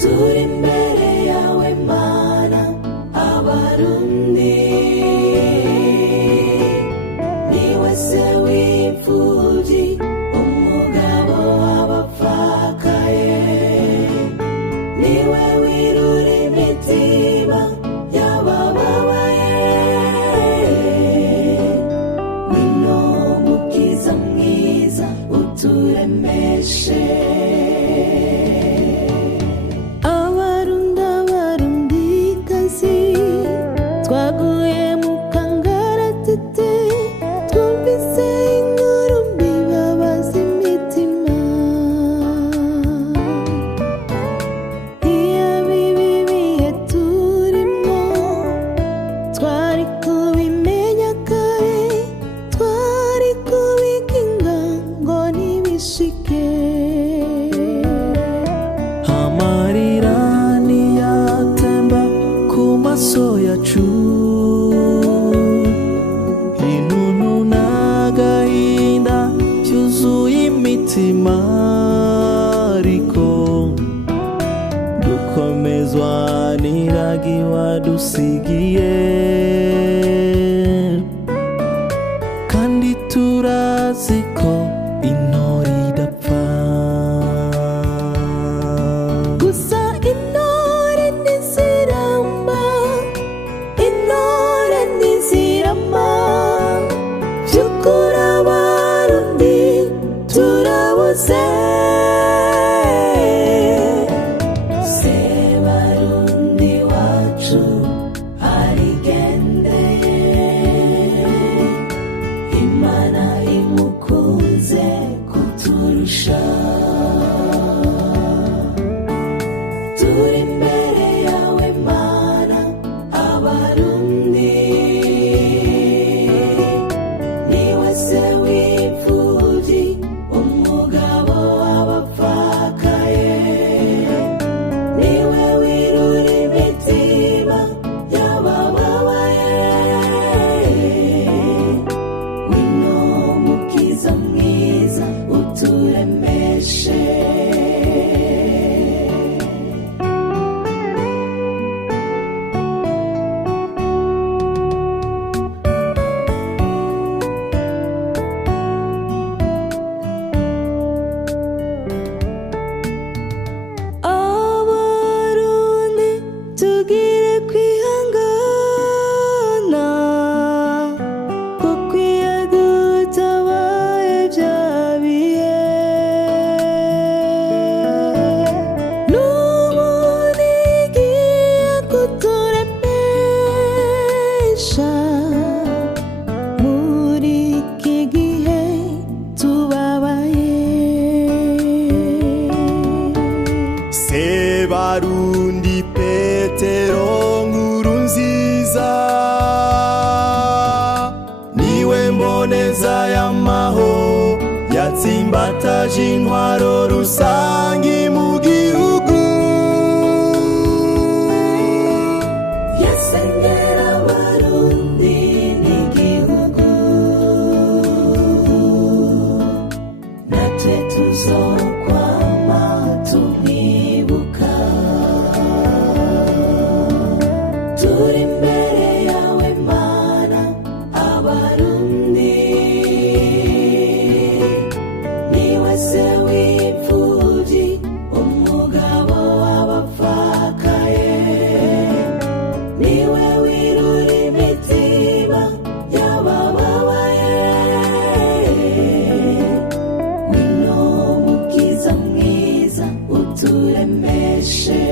turi imbere yawe Mana abarundi niwe se w'imfuvyi umugabo w'abapfakaye niwe wirura imitima y'abababaye wino mukiza mwiza uturemeshe twaguye mu kangaratete twumvise inkuru mbi babaza imitima iyo bibi bihe turimo twari kubimenya kare twari kubikinga ngo ntibishike amarira niyatemba ku maso yacu inunu n'agahinda byuzuye imitima ariko dukomezwa n'iragi wadusigiye kandi turazi ko intore idapfa gusa intore ntiziramba intore ntizirama vy'ukuri abarundi turabuze Sebarundi wacu arigendeye Imana imukunze kuturusha turi imbere yawe Mana abarundi niwe se w'imfuvyi umugabo w'abapfakaye niwe wirura imitima y'abababaye wino mukiza mwiza uturemeshe abarundi tugire kwihangana kuko iyo dutabaye bya bihe n'ubu nigiye kuturemesha muri iki gihe tubabaye Sebarundi Petero Nkurunziza niwe mboneza y'amaho yatsimbataje intwaro rusangi mu gihugu yasengera abarundi n'igihugu natwe tuzokwama tumwibuka turi imbere yawe Mana abarundi niwe se w'imfuvyi umugabo w'abapfakaye niwe wirura imitima y'abababaye wino mukiza mwiza uturemeshe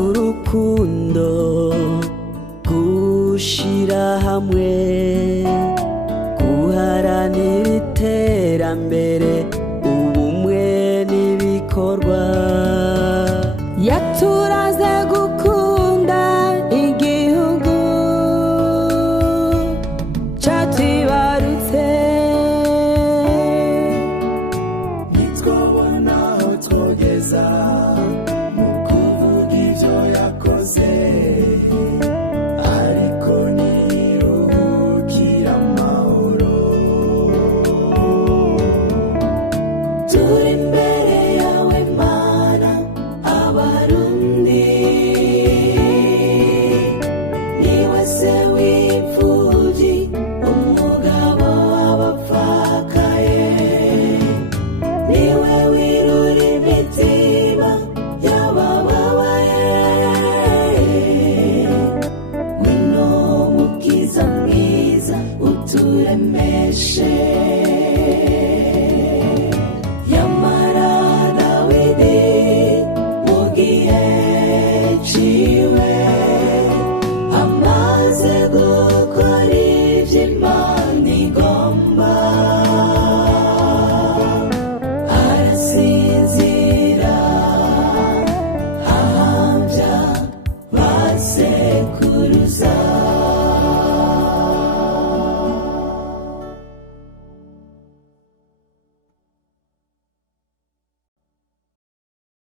z'urukundo gushira hamwe guharanira iterambere ubumwe bikorwa. Yaturaze gukunda igihugu catibarutse, ntitwobona aho twogeza mu kuvuga ivyo yakoze, ariko niruhukira amahoro. turi imbere yawe Mana abarundi, niwe se w'imfuvyi, umugabo w'abapfakaye, niwe wirura imitima y'abababaye. Ngwino mukiza mwiza uturemeshe. Yamara Dawidi mu gihe ciwe amaze gukora ivyo Imana igomba, arasinzira ahamvya basekuruza.